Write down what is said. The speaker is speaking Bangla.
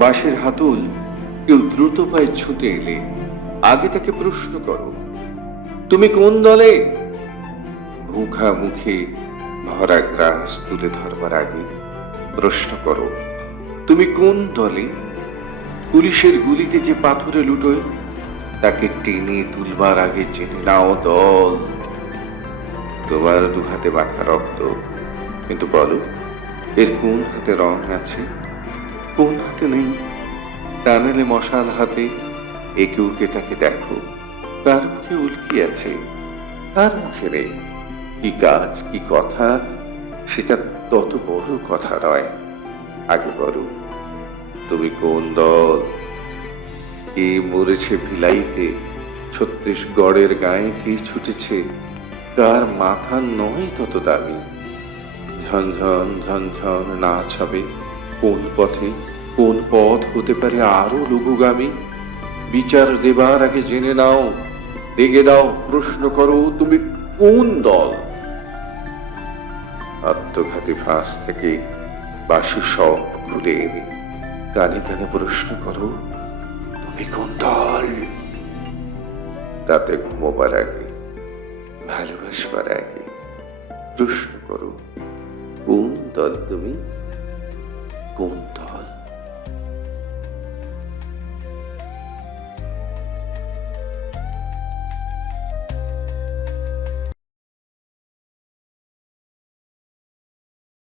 বাঁশের হাতুল কেউ দ্রুত পায়ে ছুটে এলে আগে তাকে প্রশ্ন করো, তুমি কোন দলে? মুখামুখি ভরা গ্রাস তুলে ধরবার আগে প্রশ্ন করো, তুমি কোন দলে? পুলিশের গুলিতে যে পাথরে লুটোয়, তাকে টেনে তুলবার আগে জেনে নাও দল। তোমার দু হাতে মাখা রক্ত, কিন্তু বলো, এর কোন হাতে রং আছে? কোন হাতে নেই? টানেলে মশাল হাতে একে উকে তাকে দেখো? কার মুখে উল্কি আছে কার মুখে নেই। কি কাজ, কি কথা, সেটা তত বড় কথা নয়। আগে বলো, তুমি কোন দল? কে মরেছে ভিলাইতে? ছত্তিশগড়ের গায়ে কে ছুটেছে? কার মাথা নয় তত দামি? ঝনঝন ঝনঝন নাচ হবে কোন পথে, কোন পথ হতে পারে আরও লঘুগামী? বিচার দেবার আগে জেনে নাও রেগে দাও, প্রশ্ন করো, তুমি কোন দল? আত্মঘাতী ফাঁস থেকে বাসি সব এনে কানে কানে প্রশ্ন করো, তুমি কোন দল? রাতে ঘুমোবার আগে, ভালোবাসবার আগে প্রশ্ন করো, কোন দল তুমি?